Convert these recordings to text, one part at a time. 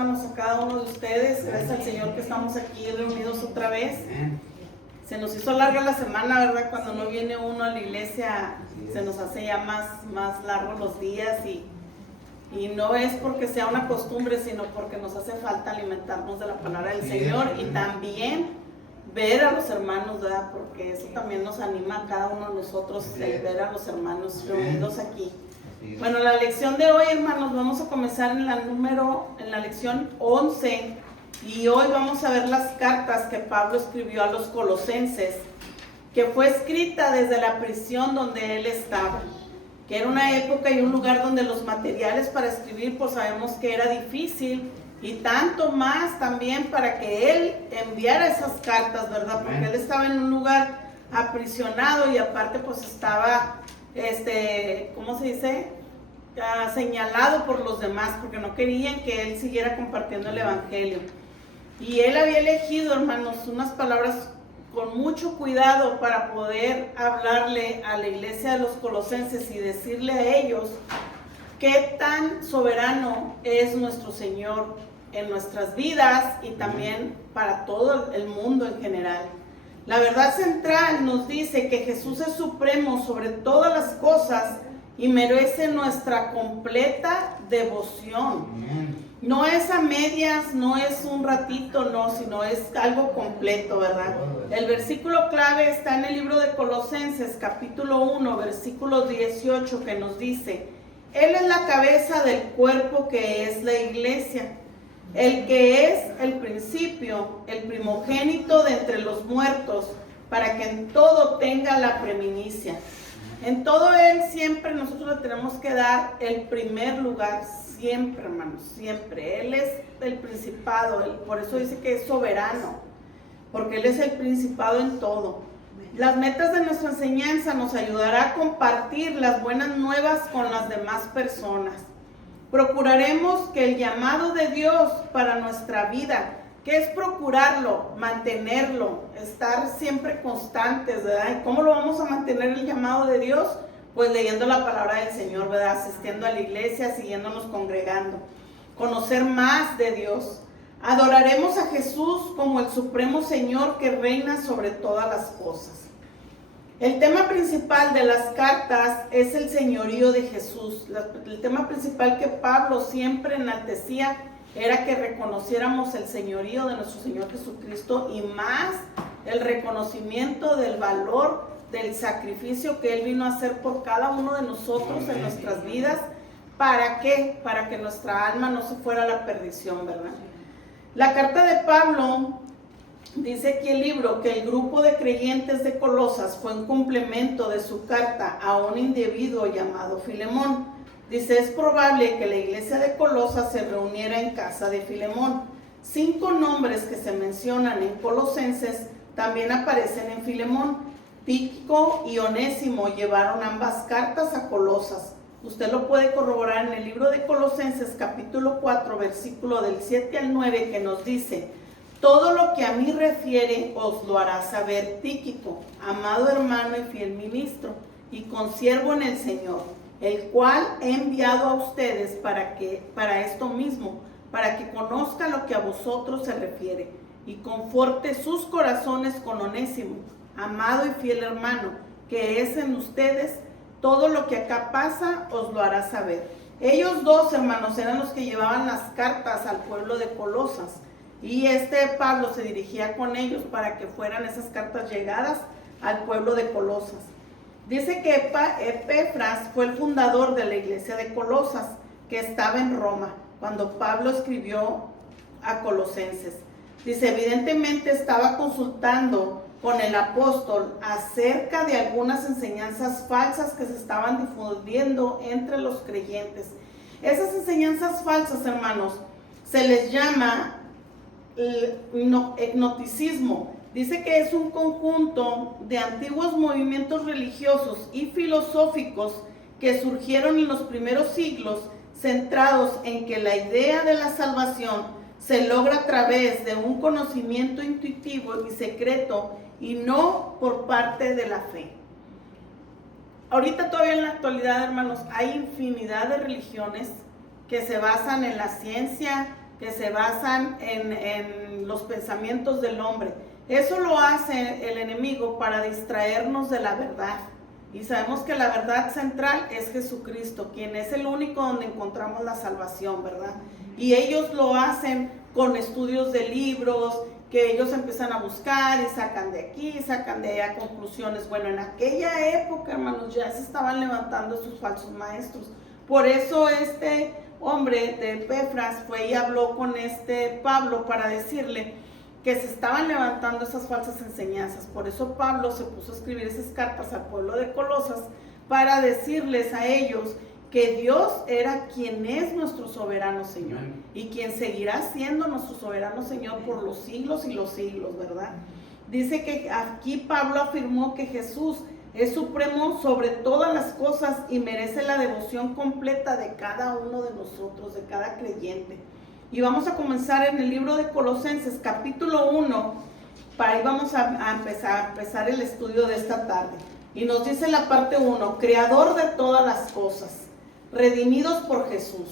hermanos, a cada uno de ustedes. Gracias al Señor que estamos aquí reunidos otra vez. Se nos hizo larga la semana, ¿verdad? Cuando no viene uno a la iglesia, se nos hace ya más largos los días y no es porque sea una costumbre, sino porque nos hace falta alimentarnos de la palabra del Señor y también ver a los hermanos, ¿verdad? Porque eso también nos anima a cada uno de nosotros, el ver a los hermanos reunidos aquí. Bueno, la lección de hoy, hermanos, vamos a comenzar en la lección 11 y hoy vamos a ver las cartas que Pablo escribió a los colosenses, que fue escrita desde la prisión donde él estaba, que era una época y un lugar donde los materiales para escribir, pues sabemos que era difícil, y tanto más también para que él enviara esas cartas, ¿verdad? Porque él estaba en un lugar aprisionado y aparte pues estaba, ¿cómo se dice? Señalado por los demás, porque no querían que él siguiera compartiendo el evangelio. Y él había elegido, hermanos, unas palabras con mucho cuidado para poder hablarle a la iglesia de los colosenses y decirle a ellos qué tan soberano es nuestro Señor en nuestras vidas y también para todo el mundo en general. La verdad central nos dice que Jesús es supremo sobre todas las cosas y merece nuestra completa devoción. No es a medias, no es un ratito, no, sino es algo completo, ¿verdad? El versículo clave está en el libro de Colosenses, capítulo 1, versículo 18, que nos dice: Él es la cabeza del cuerpo que es la iglesia, el que es el principio, el primogénito de entre los muertos, para que en todo tenga la preeminencia. En todo Él siempre nosotros le tenemos que dar el primer lugar, siempre, hermanos, siempre. Él es el principado, por eso dice que es soberano, porque Él es el principado en todo. Las metas de nuestra enseñanza nos ayudará a compartir las buenas nuevas con las demás personas. Procuraremos que el llamado de Dios para nuestra vida, que es procurarlo, mantenerlo, estar siempre constantes, ¿verdad? ¿Y cómo lo vamos a mantener el llamado de Dios? Pues leyendo la palabra del Señor, ¿verdad? Asistiendo a la iglesia, siguiéndonos congregando. Conocer más de Dios. Adoraremos a Jesús como el supremo Señor que reina sobre todas las cosas. El tema principal de las cartas es el señorío de Jesús. El tema principal que Pablo siempre enaltecía era que reconociéramos el señorío de nuestro Señor Jesucristo y más el reconocimiento del valor del sacrificio que Él vino a hacer por cada uno de nosotros en nuestras vidas. ¿Para qué? Para que nuestra alma no se fuera a la perdición, ¿verdad? La carta de Pablo dice aquí el libro que el grupo de creyentes de Colosas fue un complemento de su carta a un individuo llamado Filemón. Dice, es probable que la iglesia de Colosas se reuniera en casa de Filemón. 5 nombres que se mencionan en Colosenses también aparecen en Filemón. Tíquico y Onésimo llevaron ambas cartas a Colosas. Usted lo puede corroborar en el libro de Colosenses capítulo 4, versículo del 7 al 9, que nos dice: todo lo que a mí refiere os lo hará saber Tíquico, amado hermano y fiel ministro, y consiervo en el Señor, el cual he enviado a ustedes para esto mismo, para que conozca lo que a vosotros se refiere, y conforte sus corazones con Onésimo, amado y fiel hermano, que es en ustedes. Todo lo que acá pasa os lo hará saber. Ellos dos, hermanos, eran los que llevaban las cartas al pueblo de Colosas. Y Pablo se dirigía con ellos para que fueran esas cartas llegadas al pueblo de Colosas. Dice que Epafras fue el fundador de la iglesia de Colosas, que estaba en Roma, cuando Pablo escribió a Colosenses. Dice, evidentemente estaba consultando con el apóstol acerca de algunas enseñanzas falsas que se estaban difundiendo entre los creyentes. Esas enseñanzas falsas, hermanos, se les llama gnosticismo. Dice que es un conjunto de antiguos movimientos religiosos y filosóficos que surgieron en los primeros siglos, centrados en que la idea de la salvación se logra a través de un conocimiento intuitivo y secreto y no por parte de la fe. Ahorita todavía en la actualidad, hermanos, hay infinidad de religiones que se basan en la ciencia, que se basan en los pensamientos del hombre. Eso lo hace el enemigo para distraernos de la verdad. Y sabemos que la verdad central es Jesucristo, quien es el único donde encontramos la salvación, ¿verdad? Y ellos lo hacen con estudios de libros, que ellos empiezan a buscar y sacan de aquí, sacan de allá conclusiones. Bueno, en aquella época, hermanos, ya se estaban levantando sus falsos maestros. Por eso este hombre de Epafras fue y habló con este Pablo para decirle que se estaban levantando esas falsas enseñanzas. Por eso Pablo se puso a escribir esas cartas al pueblo de Colosas para decirles a ellos que Dios era quien es nuestro soberano Señor y quien seguirá siendo nuestro soberano Señor por los siglos y los siglos, ¿verdad? Dice que aquí Pablo afirmó que Jesús es supremo sobre todas las cosas y merece la devoción completa de cada uno de nosotros, de cada creyente. Y vamos a comenzar en el libro de Colosenses, capítulo 1, para ahí vamos a empezar el estudio de esta tarde. Y nos dice la parte 1, creador de todas las cosas, redimidos por Jesús.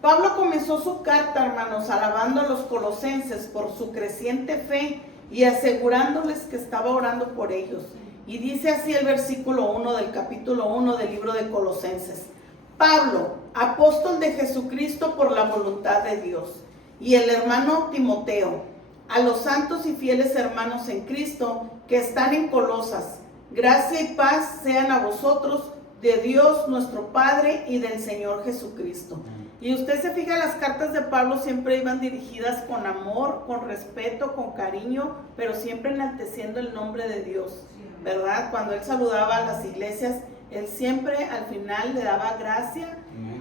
Pablo comenzó su carta, hermanos, alabando a los colosenses por su creciente fe y asegurándoles que estaba orando por ellos. Y dice así el versículo 1 del capítulo 1 del libro de Colosenses. Pablo, apóstol de Jesucristo por la voluntad de Dios, y el hermano Timoteo, a los santos y fieles hermanos en Cristo que están en Colosas, gracia y paz sean a vosotros de Dios nuestro Padre y del Señor Jesucristo. Y usted se fija, las cartas de Pablo siempre iban dirigidas con amor, con respeto, con cariño, pero siempre enalteciendo el nombre de Dios, ¿verdad? Cuando él saludaba a las iglesias, él siempre al final le daba gracia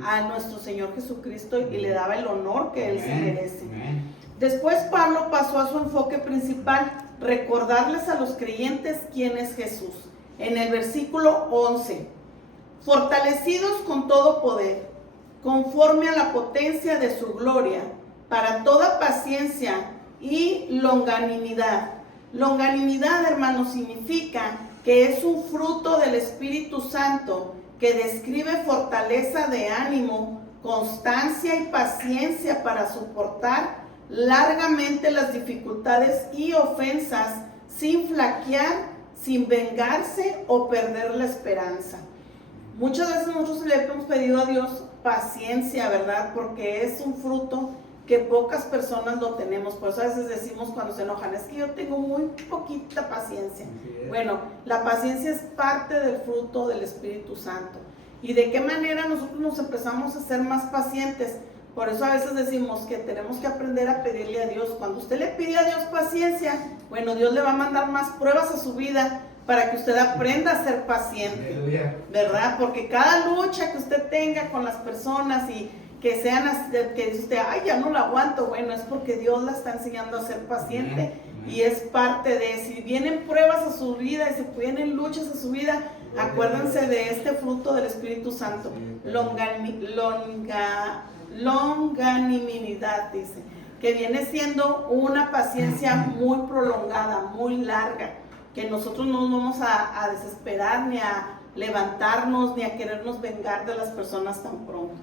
a nuestro Señor Jesucristo y le daba el honor que él se merece. Después Pablo pasó a su enfoque principal, recordarles a los creyentes quién es Jesús. En el versículo 11, fortalecidos con todo poder, conforme a la potencia de su gloria, para toda paciencia y longanimidad. Longanimidad, hermanos, significa que es un fruto del Espíritu Santo que describe fortaleza de ánimo, constancia y paciencia para soportar largamente las dificultades y ofensas sin flaquear, sin vengarse o perder la esperanza. Muchas veces nosotros le hemos pedido a Dios paciencia, ¿verdad? Porque es un fruto que pocas personas lo tenemos. Por eso a veces decimos cuando se enojan, es que yo tengo muy poquita paciencia. Bueno, la paciencia es parte del fruto del Espíritu Santo. ¿Y de qué manera nosotros nos empezamos a ser más pacientes? Por eso a veces decimos que tenemos que aprender a pedirle a Dios. Cuando usted le pide a Dios paciencia, bueno, Dios le va a mandar más pruebas a su vida para que usted aprenda a ser paciente, ¿verdad? Porque cada lucha que usted tenga con las personas y que sean, que dice usted, ay, ya no la aguanto, bueno, es porque Dios la está enseñando a ser paciente y es parte de, si vienen pruebas a su vida y si vienen luchas a su vida, acuérdense de este fruto del Espíritu Santo, longanimidad, dice, que viene siendo una paciencia muy prolongada, muy larga, que nosotros no nos vamos a desesperar, ni a levantarnos, ni a querernos vengar de las personas tan pronto.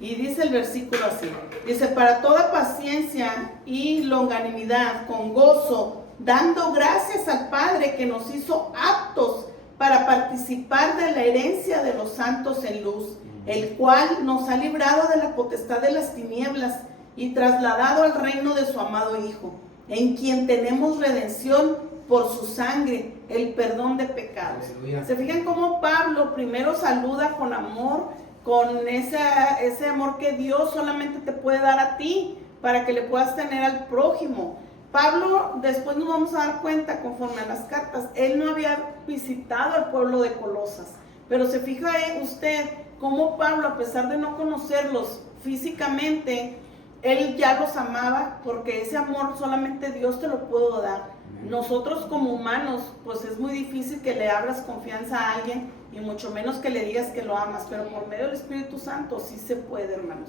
Y dice el versículo así, dice, para toda paciencia y longanimidad, con gozo, dando gracias al Padre que nos hizo aptos para participar de la herencia de los santos en luz, el cual nos ha librado de la potestad de las tinieblas y trasladado al reino de su amado Hijo, en quien tenemos redención por su sangre, el perdón de pecados. Aleluya. Se fijan cómo Pablo primero saluda con amor, con ese amor que Dios solamente te puede dar a ti, para que le puedas tener al prójimo. Pablo, después nos vamos a dar cuenta, conforme a las cartas, él no había visitado al pueblo de Colosas, pero se fija usted cómo Pablo, a pesar de no conocerlos físicamente, él ya los amaba, porque ese amor solamente Dios te lo puede dar. Nosotros como humanos, pues es muy difícil que le abras confianza a alguien y mucho menos que le digas que lo amas, pero por medio del Espíritu Santo sí se puede, hermanos.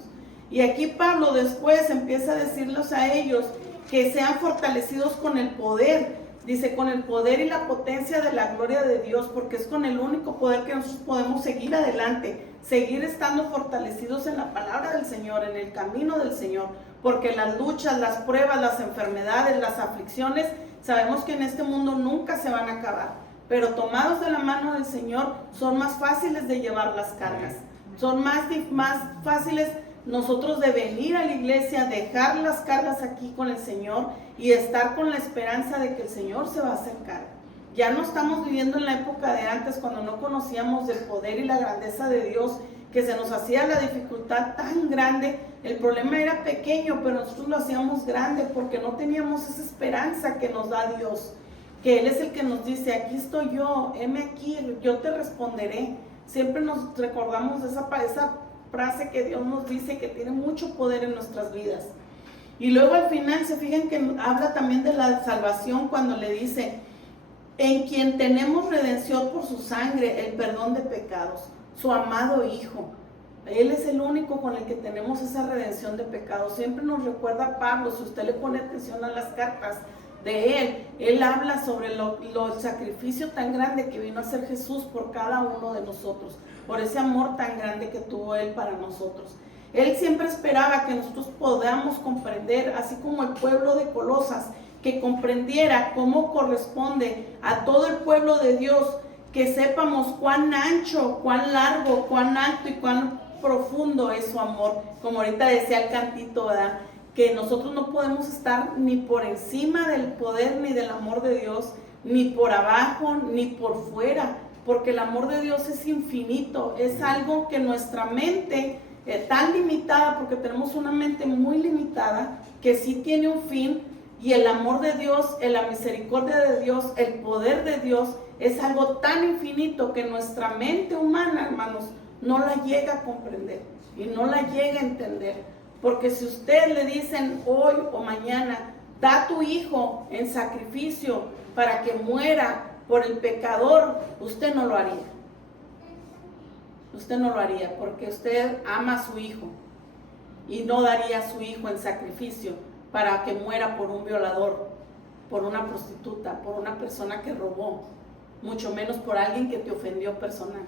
Y aquí Pablo después empieza a decirles a ellos que sean fortalecidos con el poder, dice, con el poder y la potencia de la gloria de Dios, porque es con el único poder que nosotros podemos seguir adelante, seguir estando fortalecidos en la palabra del Señor, en el camino del Señor, porque las luchas, las pruebas, las enfermedades, las aflicciones, sabemos que en este mundo nunca se van a acabar, pero tomados de la mano del Señor son más fáciles de llevar las cargas, son más fáciles nosotros de venir a la iglesia, dejar las cargas aquí con el Señor y estar con la esperanza de que el Señor se va a hacer cargo. Ya no estamos viviendo en la época de antes, cuando no conocíamos el poder y la grandeza de Dios, que se nos hacía la dificultad tan grande. El problema era pequeño, pero nosotros lo hacíamos grande porque no teníamos esa esperanza que nos da Dios, que Él es el que nos dice: aquí estoy yo, heme aquí, yo te responderé. Siempre nos recordamos de esa frase que Dios nos dice, que tiene mucho poder en nuestras vidas. Y luego al final se fijan que habla también de la salvación, cuando le dice: en quien tenemos redención por su sangre, el perdón de pecados, su amado Hijo. Él es el único con el que tenemos esa redención de pecados. Siempre nos recuerda Pablo, si usted le pone atención a las cartas de él habla sobre el sacrificio tan grande que vino a hacer Jesús por cada uno de nosotros, por ese amor tan grande que tuvo Él para nosotros. Él siempre esperaba que nosotros podamos comprender, así como el pueblo de Colosas, que comprendiera cómo corresponde a todo el pueblo de Dios, que sepamos cuán ancho, cuán largo, cuán alto y cuán profundo es su amor. Como ahorita decía el cantito, ¿verdad?, que nosotros no podemos estar ni por encima del poder ni del amor de Dios, ni por abajo ni por fuera, porque el amor de Dios es infinito, es algo que nuestra mente tan limitada, porque tenemos una mente muy limitada, que sí tiene un fin. Y el amor de Dios, la misericordia de Dios, el poder de Dios es algo tan infinito que nuestra mente humana, hermanos, no la llega a comprender y no la llega a entender. Porque si usted le dicen hoy o mañana: da a tu hijo en sacrificio para que muera por el pecador, usted no lo haría. Usted no lo haría, porque usted ama a su hijo y no daría a su hijo en sacrificio para que muera por un violador, por una prostituta, por una persona que robó, mucho menos por alguien que te ofendió personal.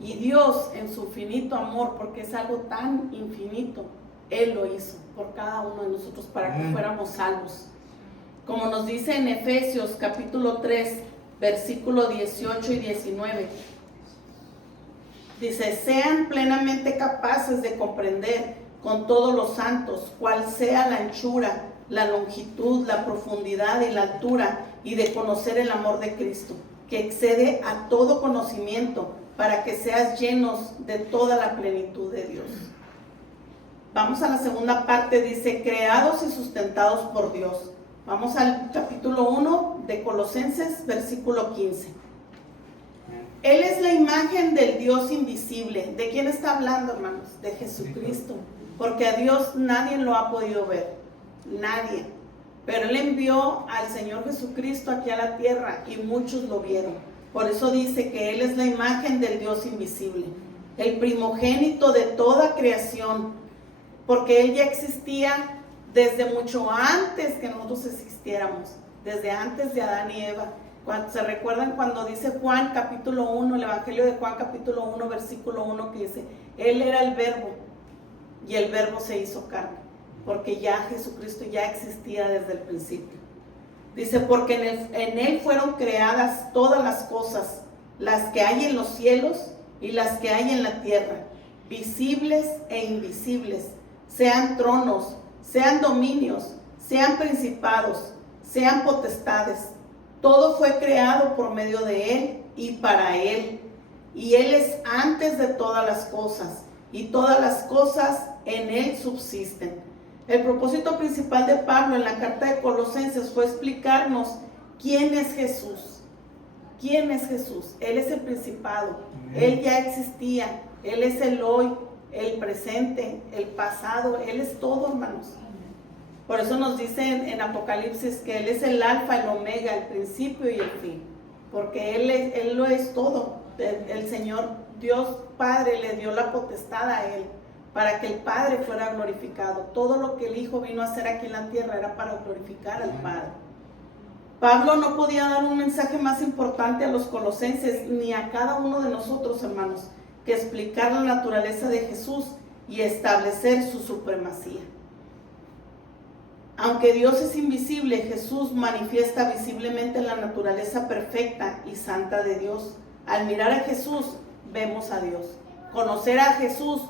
Y Dios, en su finito amor, porque es algo tan infinito, Él lo hizo por cada uno de nosotros para que fuéramos salvos. Como nos dice en Efesios capítulo 3, versículo 18 y 19. Dice: sean plenamente capaces de comprender con todos los santos cuál sea la anchura, la longitud, la profundidad y la altura, y de conocer el amor de Cristo, que excede a todo conocimiento, para que seas llenos de toda la plenitud de Dios. Vamos a la segunda parte, dice: creados y sustentados por Dios. Vamos al capítulo 1 de Colosenses, versículo 15. Él es la imagen del Dios invisible. ¿De quién está hablando, hermanos? De Jesucristo. Porque a Dios nadie lo ha podido ver. Nadie. Pero Él envió al Señor Jesucristo aquí a la tierra y muchos lo vieron. Por eso dice que Él es la imagen del Dios invisible, el primogénito de toda creación, porque Él ya existía desde mucho antes que nosotros existiéramos, desde antes de Adán y Eva. ¿Se recuerdan cuando dice Juan capítulo 1, el Evangelio de Juan capítulo 1, versículo 1, que dice: Él era el verbo y el verbo se hizo carne? Porque ya Jesucristo ya existía desde el principio. Dice: porque en él fueron creadas todas las cosas, las que hay en los cielos y las que hay en la tierra, visibles e invisibles, sean tronos, sean dominios, sean principados, sean potestades. Todo fue creado por medio de Él y para Él. Y Él es antes de todas las cosas, y todas las cosas en Él subsisten. El propósito principal de Pablo en la carta de Colosenses fue explicarnos quién es Jesús. ¿Quién es Jesús? Él es el principado. Él ya existía. Él es el hoy, el presente, el pasado. Él es todo, hermanos. Por eso nos dicen en Apocalipsis que Él es el alfa, el omega, el principio y el fin. Porque Él lo es todo. El Señor Dios Padre le dio la potestad a Él para que el Padre fuera glorificado. Todo lo que el Hijo vino a hacer aquí en la tierra era para glorificar al Padre. Pablo no podía dar un mensaje más importante a los colosenses ni a cada uno de nosotros, hermanos, que explicar la naturaleza de Jesús y establecer su supremacía. Aunque Dios es invisible, Jesús manifiesta visiblemente la naturaleza perfecta y santa de Dios. Al mirar a Jesús, vemos a Dios. Conocer a Jesús,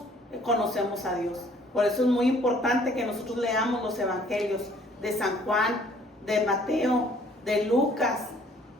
conocemos a Dios. Por eso es muy importante que nosotros leamos los evangelios de San Juan, de Mateo, de Lucas,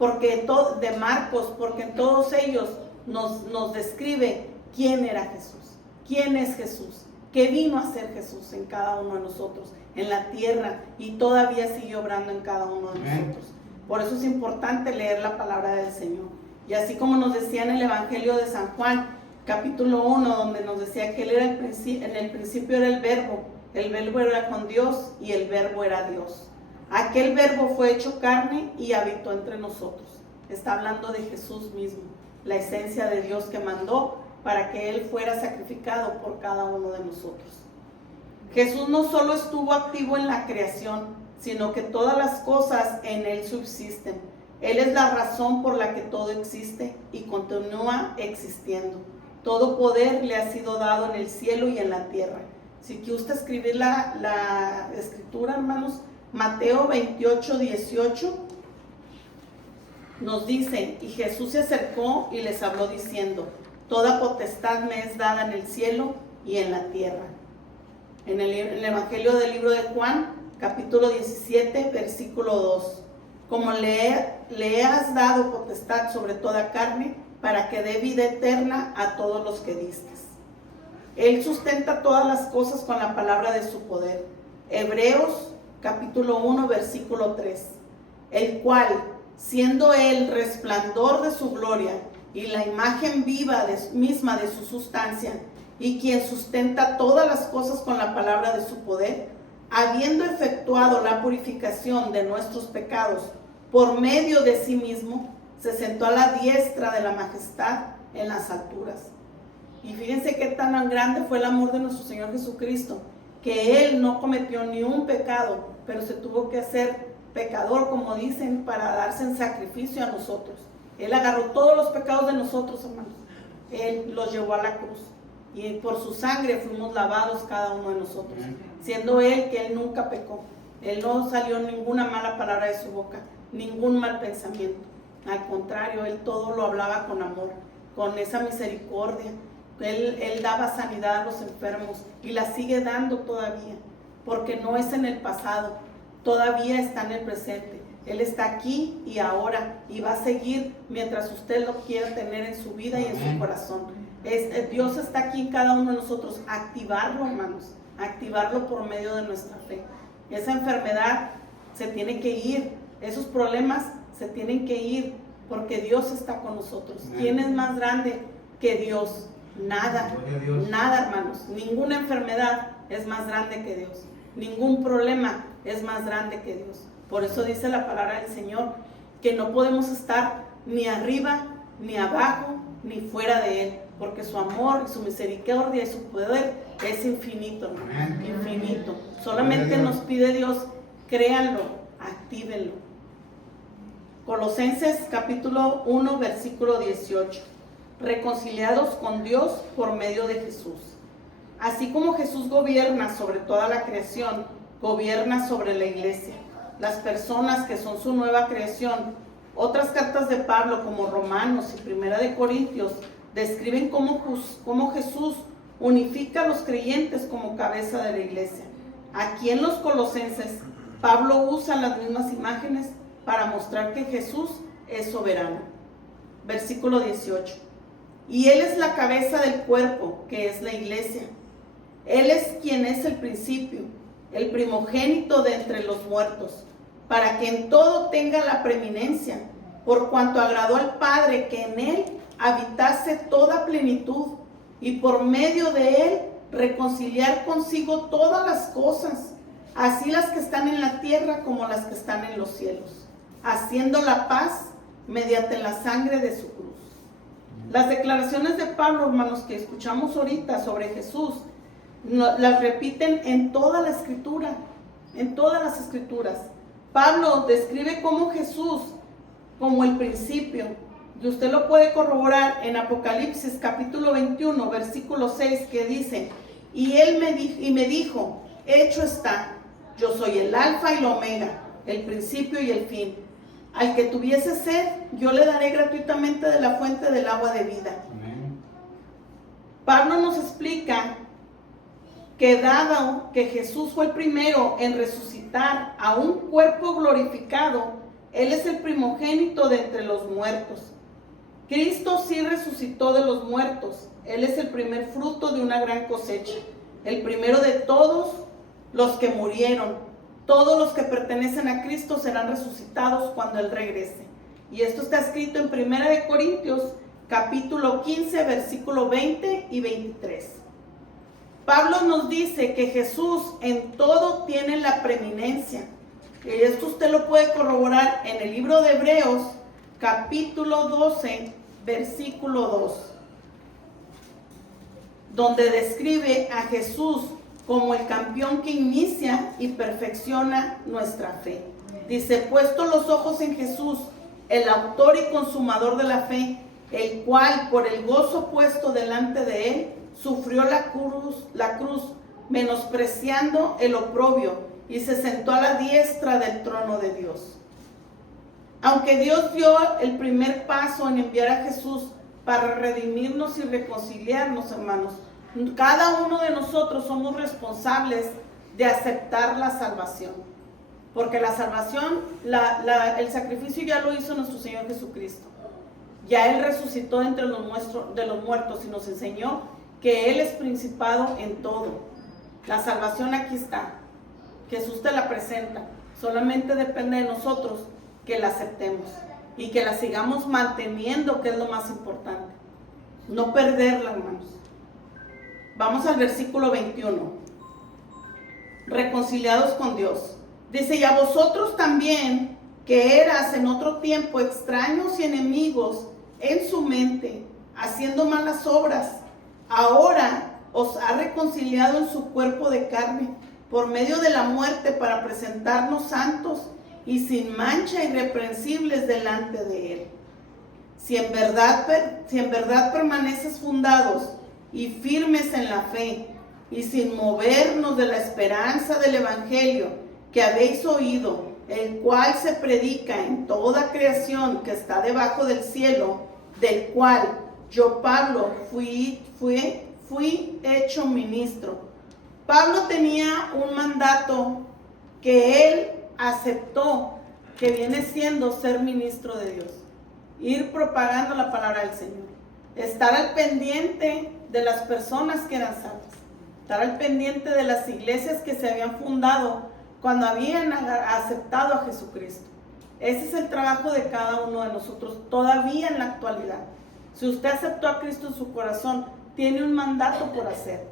de Marcos, porque en todos ellos nos describe quién era Jesús, quién es Jesús, qué vino a ser Jesús en cada uno de nosotros, en la tierra, y todavía sigue obrando en cada uno de nosotros. Por eso es importante leer la palabra del Señor. Y así como nos decía en el Evangelio de San Juan, capítulo 1, donde nos decía que Él era en el principio era el verbo era con Dios y el verbo era Dios. Aquel verbo fue hecho carne y habitó entre nosotros. Está hablando de Jesús mismo, la esencia de Dios que mandó para que Él fuera sacrificado por cada uno de nosotros. Jesús no solo estuvo activo en la creación, sino que todas las cosas en Él subsisten. Él es la razón por la que todo existe y continúa existiendo. Todo poder le ha sido dado en el cielo y en la tierra. Si que gusta escribir la escritura, hermanos, Mateo 28, 18, nos dice: y Jesús se acercó y les habló diciendo: toda potestad me es dada en el cielo y en la tierra. En el Evangelio del libro de Juan, capítulo 17, versículo 2. Como le has dado potestad sobre toda carne, para que dé vida eterna a todos los que distes. Él sustenta todas las cosas con la palabra de su poder. Hebreos, capítulo 1, versículo 3. El cual, siendo Él resplandor de su gloria y la imagen viva misma de su sustancia, y quien sustenta todas las cosas con la palabra de su poder, habiendo efectuado la purificación de nuestros pecados por medio de sí mismo, se sentó a la diestra de la majestad en las alturas. Y fíjense qué tan grande fue el amor de nuestro Señor Jesucristo, que Él no cometió ni un pecado, pero se tuvo que hacer pecador, como dicen, para darse en sacrificio a nosotros. Él agarró todos los pecados de nosotros, hermanos. Él los llevó a la cruz. Y por su sangre fuimos lavados cada uno de nosotros. Siendo Él que Él nunca pecó. Él no salió ninguna mala palabra de su boca, ningún mal pensamiento. Al contrario, Él todo lo hablaba con amor, con esa misericordia. Él daba sanidad a los enfermos y la sigue dando todavía, porque no es en el pasado, todavía está en el presente. Él está aquí y ahora, y va a seguir mientras usted lo quiera tener en su vida y en su corazón. Dios está aquí en cada uno de nosotros. Activarlo, hermanos, activarlo por medio de nuestra fe. Esa enfermedad se tiene que ir, esos problemas se tienen que ir, porque Dios está con nosotros. ¿Quién es más grande que Dios? Nada, nada, hermanos. Ninguna enfermedad es más grande que Dios. Ningún problema es más grande que Dios. Por eso dice la palabra del Señor que no podemos estar ni arriba, ni abajo, ni fuera de Él, porque su amor, su misericordia y su poder es infinito, hermano, infinito. Solamente nos pide Dios, créanlo, actívenlo. Colosenses capítulo 1, versículo 18. Reconciliados con Dios por medio de Jesús. Así como Jesús gobierna sobre toda la creación, gobierna sobre la iglesia, las personas que son su nueva creación. Otras cartas de Pablo, como Romanos y Primera de Corintios, describen cómo Jesús unifica a los creyentes como cabeza de la iglesia. Aquí en los Colosenses, Pablo usa las mismas imágenes para mostrar que Jesús es soberano. Versículo 18. Y Él es la cabeza del cuerpo, que es la iglesia. Él es quien es el principio, el primogénito de entre los muertos, para que en todo tenga la preeminencia, por cuanto agradó al Padre que en Él habitase toda plenitud, y por medio de Él reconciliar consigo todas las cosas, así las que están en la tierra como las que están en los cielos, haciendo la paz mediante la sangre de su cruz. Las declaraciones de Pablo, hermanos, que escuchamos ahorita sobre Jesús, las repiten en toda la escritura, en todas las escrituras. Pablo describe como Jesús, como el principio, y usted lo puede corroborar en Apocalipsis capítulo 21, versículo 6, que dice: y Él me dijo, hecho está. Yo soy el alfa y la omega, el principio y el fin. Al que tuviese sed, yo le daré gratuitamente de la fuente del agua de vida. Amén. Pablo nos explica que dado que Jesús fue el primero en resucitar a un cuerpo glorificado, Él es el primogénito de entre los muertos. Cristo sí resucitó de los muertos. Él es el primer fruto de una gran cosecha, el primero de todos los que murieron. Todos los que pertenecen a Cristo serán resucitados cuando Él regrese. Y esto está escrito en 1 Corintios, capítulo 15, versículo 20 y 23. Pablo nos dice que Jesús en todo tiene la preeminencia. Y esto usted lo puede corroborar en el libro de Hebreos, capítulo 12, versículo 2, donde describe a Jesús como el campeón que inicia y perfecciona nuestra fe. Dice, puesto los ojos en Jesús, el autor y consumador de la fe, el cual por el gozo puesto delante de él, sufrió la cruz, menospreciando el oprobio, y se sentó a la diestra del trono de Dios. Aunque Dios dio el primer paso en enviar a Jesús para redimirnos y reconciliarnos, hermanos, cada uno de nosotros somos responsables de aceptar la salvación. Porque la salvación, el sacrificio ya lo hizo nuestro Señor Jesucristo. Ya Él resucitó entre los muertos y nos enseñó que Él es principado en todo. La salvación aquí está. Jesús te la presenta. Solamente depende de nosotros que la aceptemos y que la sigamos manteniendo, que es lo más importante. No perderla, hermanos. Vamos al versículo 21. Reconciliados con Dios. Dice, y a vosotros también, que eras en otro tiempo extraños y enemigos en su mente, haciendo malas obras, ahora os ha reconciliado en su cuerpo de carne, por medio de la muerte, para presentarnos santos y sin mancha, irreprensibles delante de Él. Si en verdad permaneces fundados y firmes en la fe, y sin movernos de la esperanza del Evangelio que habéis oído, el cual se predica en toda creación que está debajo del cielo, del cual yo, Pablo, fui hecho ministro. Pablo tenía un mandato que él aceptó, que viene siendo ser ministro de Dios, ir propagando la palabra del Señor, estar al pendiente de las personas que eran salvas, estar al pendiente de las iglesias que se habían fundado cuando habían aceptado a Jesucristo. Ese es el trabajo de cada uno de nosotros todavía en la actualidad. Si usted aceptó a Cristo en su corazón, tiene un mandato por hacer.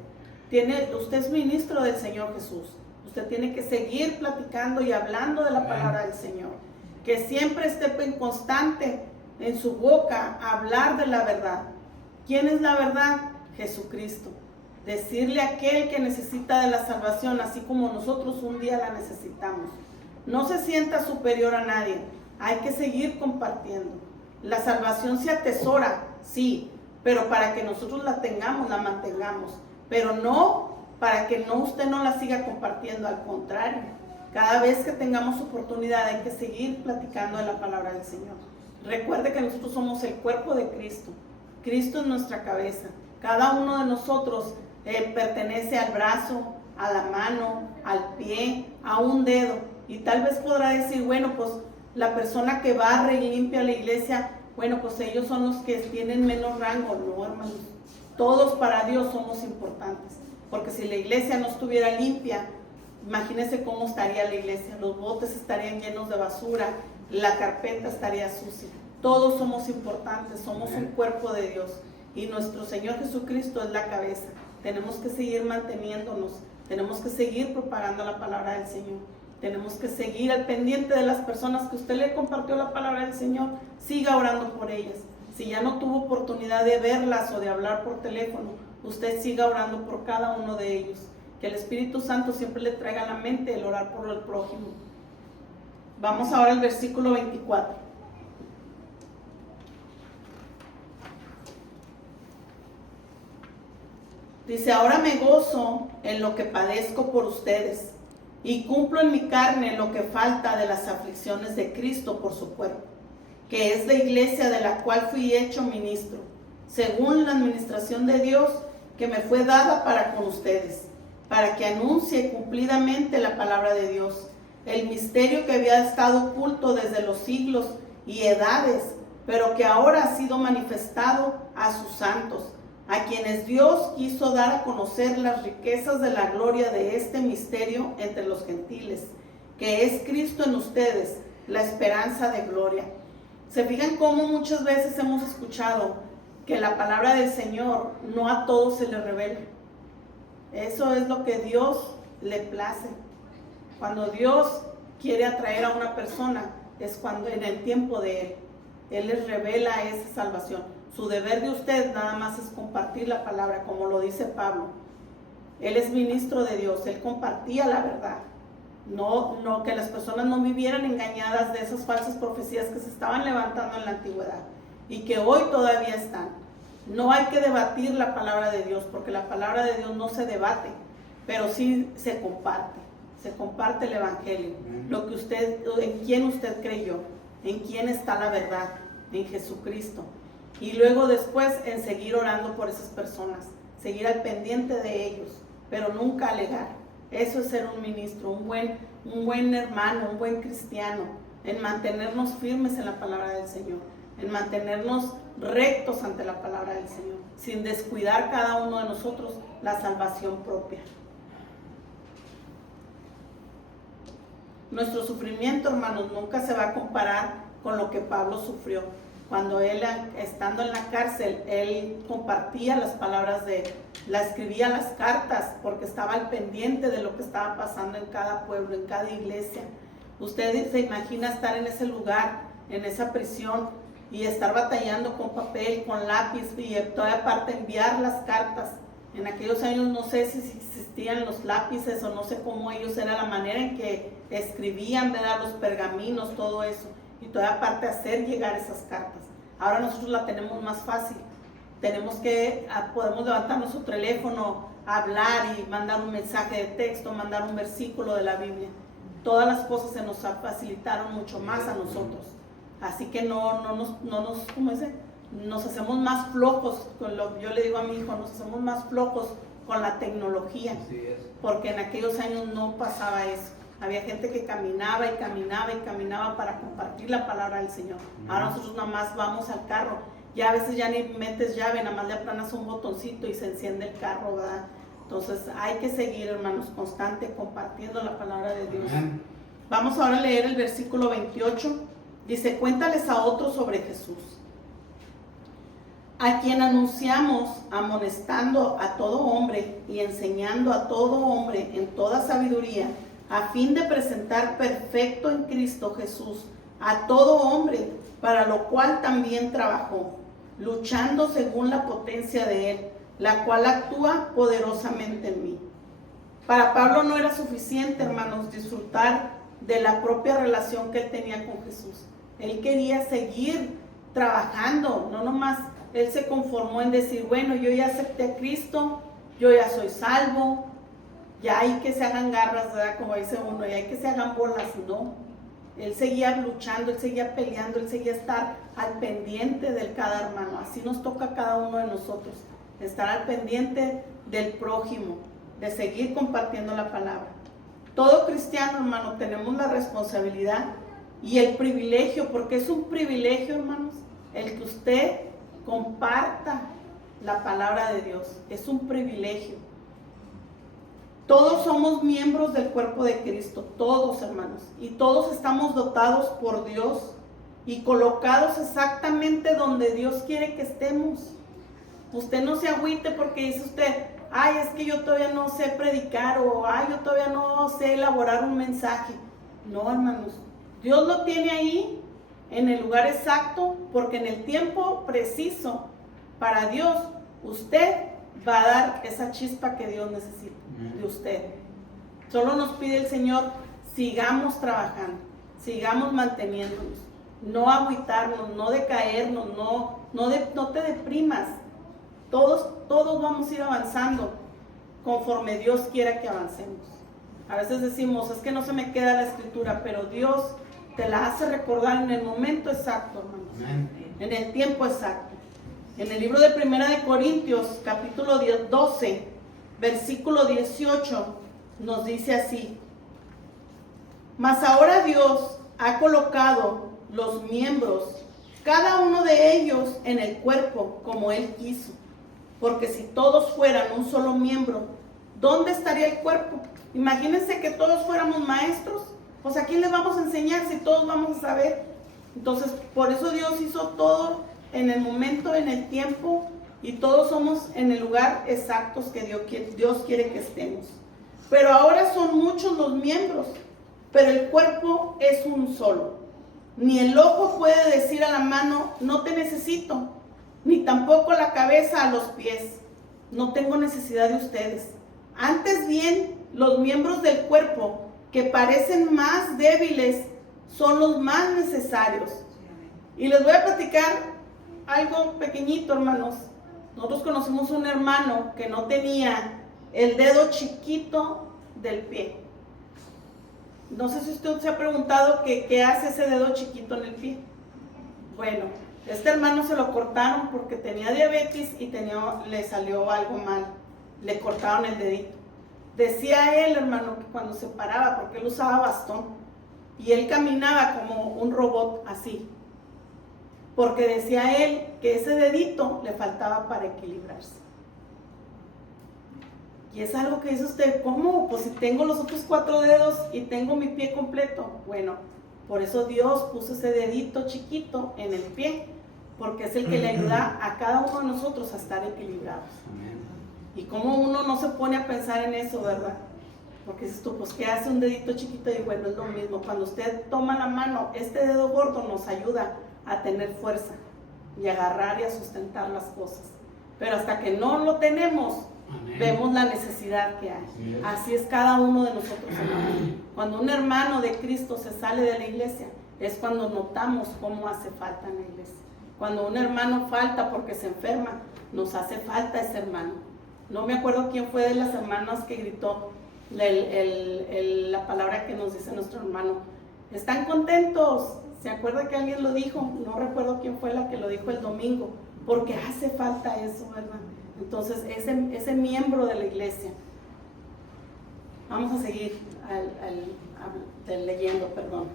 Usted es ministro del Señor Jesús. Usted tiene que seguir platicando y hablando de la palabra del Señor. Que siempre esté en constante en su boca hablar de la verdad. ¿Quién es la verdad? Jesucristo. Decirle a aquel que necesita de la salvación, así como nosotros un día la necesitamos. No se sienta superior a nadie. Hay que seguir compartiendo. La salvación se atesora, sí, pero para que nosotros la tengamos, la mantengamos. Pero no para que usted no la siga compartiendo, al contrario. Cada vez que tengamos oportunidad hay que seguir platicando de la palabra del Señor. Recuerde que nosotros somos el cuerpo de Cristo. Cristo es nuestra cabeza. Cada uno de nosotros pertenece al brazo, a la mano, al pie, a un dedo. Y tal vez podrá decir, bueno, pues la persona que barre y limpia la iglesia, bueno, pues ellos son los que tienen menos rango. No, hermanos. Todos para Dios somos importantes. Porque si la iglesia no estuviera limpia, imagínense cómo estaría la iglesia. Los botes estarían llenos de basura, la carpeta estaría sucia. Todos somos importantes, somos un cuerpo de Dios. Y nuestro Señor Jesucristo es la cabeza. Tenemos que seguir manteniéndonos, tenemos que seguir propagando la palabra del Señor. Tenemos que seguir al pendiente de las personas que usted le compartió la palabra del Señor. Siga orando por ellas. Si ya no tuvo oportunidad de verlas o de hablar por teléfono, usted siga orando por cada uno de ellos. Que el Espíritu Santo siempre le traiga a la mente el orar por el prójimo. Vamos ahora al versículo 24. Dice, ahora me gozo en lo que padezco por ustedes y cumplo en mi carne lo que falta de las aflicciones de Cristo por su cuerpo, que es la iglesia, de la cual fui hecho ministro, según la administración de Dios que me fue dada para con ustedes, para que anuncie cumplidamente la palabra de Dios, el misterio que había estado oculto desde los siglos y edades, pero que ahora ha sido manifestado a sus santos, a quienes Dios quiso dar a conocer las riquezas de la gloria de este misterio entre los gentiles, que es Cristo en ustedes, la esperanza de gloria. ¿Se fijan cómo muchas veces hemos escuchado que la palabra del Señor no a todos se le revela? Eso es lo que Dios le place. Cuando Dios quiere atraer a una persona, es cuando en el tiempo de Él les revela esa salvación. Su deber de usted nada más es compartir la palabra, como lo dice Pablo. Él es ministro de Dios, él compartía la verdad. No que las personas no vivieran engañadas de esas falsas profecías que se estaban levantando en la antigüedad y que hoy todavía están. No hay que debatir la palabra de Dios, porque la palabra de Dios no se debate, pero sí se comparte el evangelio, lo que en quién usted creyó, en quién está la verdad, en Jesucristo. Y luego después en seguir orando por esas personas, seguir al pendiente de ellos, pero nunca alegar. Eso es ser un ministro, un buen hermano, un buen cristiano, en mantenernos firmes en la palabra del Señor, en mantenernos rectos ante la palabra del Señor, sin descuidar cada uno de nosotros la salvación propia. Nuestro sufrimiento, hermanos, nunca se va a comparar con lo que Pablo sufrió. Cuando él, estando en la cárcel, él compartía las palabras escribía las cartas, porque estaba al pendiente de lo que estaba pasando en cada pueblo, en cada iglesia. Usted se imagina estar en ese lugar, en esa prisión, y estar batallando con papel, con lápiz, y toda aparte enviar las cartas. En aquellos años no sé si existían los lápices o no sé cómo ellos, era la manera en que escribían, ¿verdad? Los pergaminos, todo eso. Y toda aparte hacer llegar esas cartas. Ahora nosotros la tenemos más fácil. Podemos levantar nuestro teléfono, hablar y mandar un mensaje de texto, mandar un versículo de la Biblia. Todas las cosas se nos facilitaron mucho más a nosotros. Así que nos hacemos más flojos yo le digo a mi hijo, nos hacemos más flojos con la tecnología, porque en aquellos años no pasaba eso. Había gente que caminaba y caminaba y caminaba para compartir la palabra del Señor. Ahora nosotros nada más vamos al carro, ya a veces ya ni metes llave, nada más le aplanas un botoncito y se enciende el carro, ¿verdad? Entonces hay que seguir, hermanos, constante compartiendo la palabra de Dios. Vamos ahora a leer el versículo 28. Dice: cuéntales a otros sobre Jesús, a quien anunciamos, amonestando a todo hombre y enseñando a todo hombre en toda sabiduría, a fin de presentar perfecto en Cristo Jesús a todo hombre, para lo cual también trabajó, luchando según la potencia de Él, la cual actúa poderosamente en mí. Para Pablo no era suficiente, hermanos, disfrutar de la propia relación que él tenía con Jesús. Él quería seguir trabajando, no nomás él se conformó en decir, bueno, yo ya acepté a Cristo, yo ya soy salvo, ya hay que se hagan garras, ¿verdad? Como dice uno, ya hay que se hagan bolas. No, él seguía luchando, él seguía peleando, él seguía estar al pendiente de cada hermano. Así nos toca a cada uno de nosotros, estar al pendiente del prójimo, de seguir compartiendo la palabra. Todo cristiano, hermano, tenemos la responsabilidad y el privilegio, porque es un privilegio, hermanos, el que usted comparta la palabra de Dios. Es un privilegio. Todos somos miembros del cuerpo de Cristo, todos, hermanos, y todos estamos dotados por Dios y colocados exactamente donde Dios quiere que estemos. Usted no se agüite porque dice usted, ay, es que yo todavía no sé predicar, o ay, yo todavía no sé elaborar un mensaje. No, hermanos, Dios lo tiene ahí en el lugar exacto, porque en el tiempo preciso para Dios, usted va a dar esa chispa que Dios necesita de usted. Solo nos pide el Señor, sigamos trabajando, sigamos manteniéndonos, no agüitarnos, no decaernos, no te deprimas. Todos vamos a ir avanzando conforme Dios quiera que avancemos. A veces decimos, es que no se me queda la escritura, pero Dios te la hace recordar en el momento exacto, hermanos. Amén. En el tiempo exacto. En el libro de Primera de Corintios, capítulo 12, versículo 18, nos dice así: mas ahora Dios ha colocado los miembros, cada uno de ellos, en el cuerpo como Él quiso. Porque si todos fueran un solo miembro, ¿dónde estaría el cuerpo? Imagínense que todos fuéramos maestros. Pues ¿a quién le vamos a enseñar si todos vamos a saber? Entonces, por eso Dios hizo todo en el momento, en el tiempo, y todos somos en el lugar exactos que Dios quiere que estemos. Pero ahora son muchos los miembros, pero el cuerpo es un solo. Ni el ojo puede decir a la mano, no te necesito, ni tampoco la cabeza a los pies, no tengo necesidad de ustedes. Antes bien, los miembros del cuerpo que parecen más débiles son los más necesarios. Y les voy a platicar algo pequeñito, hermanos. Nosotros conocemos un hermano que no tenía el dedo chiquito del pie. No sé si usted se ha preguntado qué hace ese dedo chiquito en el pie. Bueno, este hermano se lo cortaron porque tenía diabetes y le salió algo mal. Le cortaron el dedito. Decía él, hermano, que cuando se paraba, porque él usaba bastón, y él caminaba como un robot así, porque decía él que ese dedito le faltaba para equilibrarse. Y es algo que dice usted, ¿cómo? Pues si tengo los otros 4 dedos y tengo mi pie completo. Bueno, por eso Dios puso ese dedito chiquito en el pie, porque es el que le ayuda a cada uno de nosotros a estar equilibrados. Y como uno no se pone a pensar en eso, ¿verdad? Porque dices tú, pues ¿qué hace un dedito chiquito? Y bueno, es lo mismo. Cuando usted toma la mano, este dedo gordo nos ayuda a tener fuerza y agarrar y a sustentar las cosas. Pero hasta que no lo tenemos, amén, vemos la necesidad que hay. Sí. Así es cada uno de nosotros, hermanos. Cuando un hermano de Cristo se sale de la iglesia, es cuando notamos cómo hace falta en la iglesia. Cuando un hermano falta porque se enferma, nos hace falta ese hermano. No me acuerdo quién fue de las hermanas que gritó la palabra que nos dice nuestro hermano. ¿Están contentos? ¿Se acuerda que alguien lo dijo? No recuerdo quién fue la que lo dijo el domingo, porque hace falta eso, ¿verdad? Entonces, ese miembro de la iglesia. Vamos a seguir leyendo, perdón.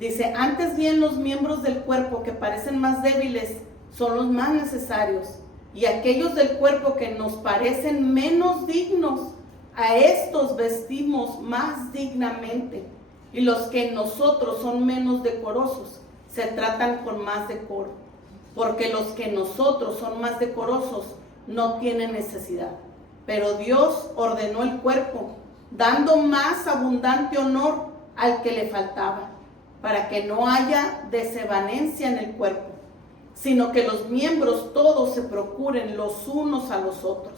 Dice, antes bien los miembros del cuerpo que parecen más débiles son los más necesarios, y aquellos del cuerpo que nos parecen menos dignos, a estos vestimos más dignamente, y los que en nosotros son menos decorosos se tratan con más decoro, porque los que en nosotros son más decorosos no tienen necesidad. Pero Dios ordenó el cuerpo, dando más abundante honor al que le faltaba, para que no haya desavenencia en el cuerpo, sino que los miembros todos se procuren los unos a los otros.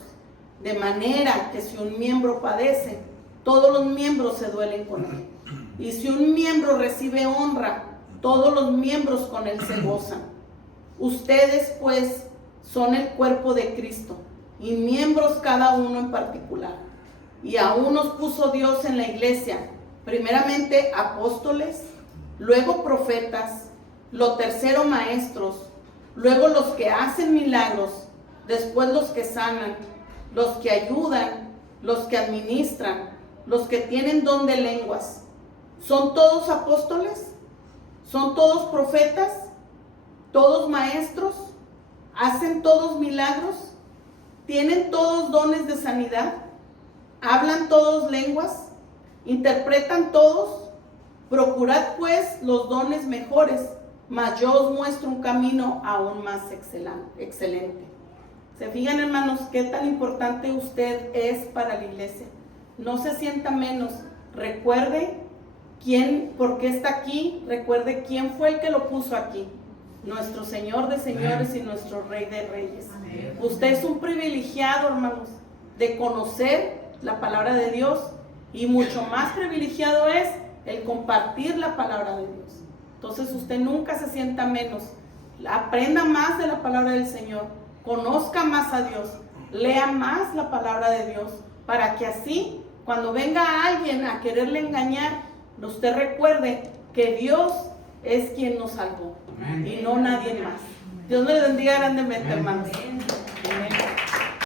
De manera que si un miembro padece, todos los miembros se duelen con él. Y si un miembro recibe honra, todos los miembros con él se gozan. Ustedes, pues, son el cuerpo de Cristo, y miembros cada uno en particular. Y a unos puso Dios en la iglesia, primeramente apóstoles, luego profetas, lo tercero maestros, luego los que hacen milagros, después los que sanan, los que ayudan, los que administran, los que tienen don de lenguas. ¿Son todos apóstoles? ¿Son todos profetas? ¿Todos maestros? ¿Hacen todos milagros? ¿Tienen todos dones de sanidad? ¿Hablan todos lenguas? ¿Interpretan todos? Procurad pues los dones mejores, mas yo os muestro un camino aún más excelente. ¿Se fijan, hermanos, qué tan importante usted es para la iglesia? No se sienta menos. Recuerde por qué está aquí. Recuerde quién fue el que lo puso aquí. Nuestro Señor de señores y nuestro Rey de reyes. Amén. Usted es un privilegiado, hermanos, de conocer la palabra de Dios, y mucho más privilegiado es el compartir la palabra de Dios. Entonces usted nunca se sienta menos. Aprenda más de la palabra del Señor, conozca más a Dios, lea más la palabra de Dios, para que así cuando venga alguien a quererle engañar, usted recuerde que Dios es quien nos salvó y no nadie más. Dios me bendiga grandemente, hermanos.